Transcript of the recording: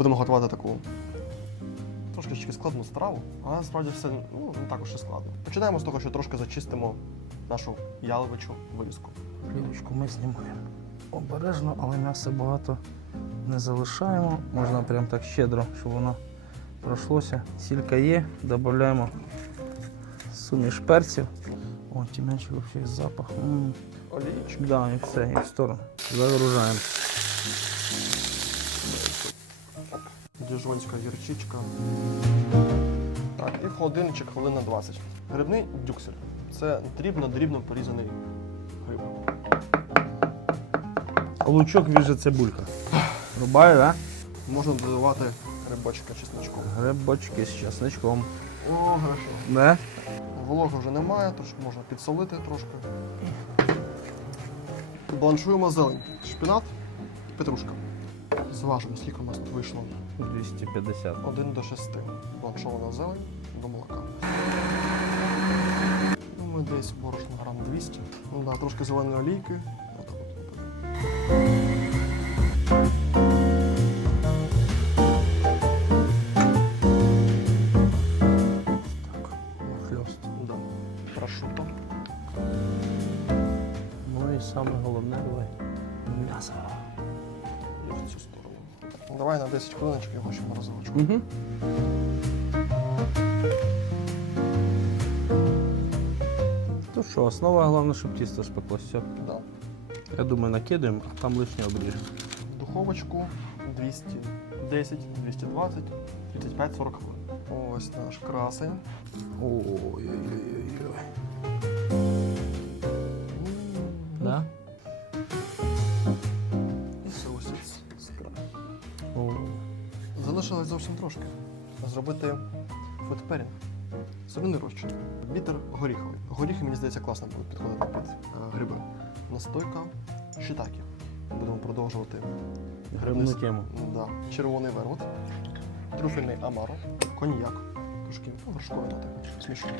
Будемо готувати таку трошки складну страву, але насправді все ну, не так уж і складно. Починаємо з того, що трошки зачистимо нашу яловичу вивіску. Плівочку ми знімаємо. Обережно, але м'яса багато не залишаємо. Можна прям так щедро, щоб воно пройшлося. Сілька є, додаємо суміш перців. О, тім'ячий взагалі запах. М. Олійчик. Да, і все, і в сторону. Загружаємо. Діжонська гірчичка. Так, і в холодильничок хвилин на 20. Грибний дюксель. Це дрібно-дрібно порізаний гриб. Лучок віже цибулька. Рубаю, да? Можна додавати грибочки чесничком. Грибочки з чесничком. О, хорошо. Не? Вологи вже немає, тож можна підсолити трошки. Бланшуємо зелень. Шпінат, петрушка. Зважимо, скільки у нас тут вийшло. 250. 1 до 6. Бланшована зелень до молока. Ну, Ми десь борошно грам 200. Ну, да, трошки зеленої олійки. Отак от. Так, нахльост. Да. Прошуто. Ну і саме головне. М'ясо. Давай на 10 хвилиночок ще в морозилочку. Угу. То що, основа головне, щоб тісто спеклося. Все. Да. Я думаю, накидаємо, а там лишнє обріжемо. духовочку 210, 220, 35-40 хвилин. Ось наш красень. Ой-ой-ой. О. Залишилось зовсім трошки. Зробити фудперінг. Солюний розчин. Бітер горіховий. Горіхи, мені здається, класно будуть підходити під е, гриби. Настойка шитакі. Будемо продовжувати Грибну тему. Да. Червоний вермут, трюфельний амаро, коньяк, трошки вершкові ноти, смішно.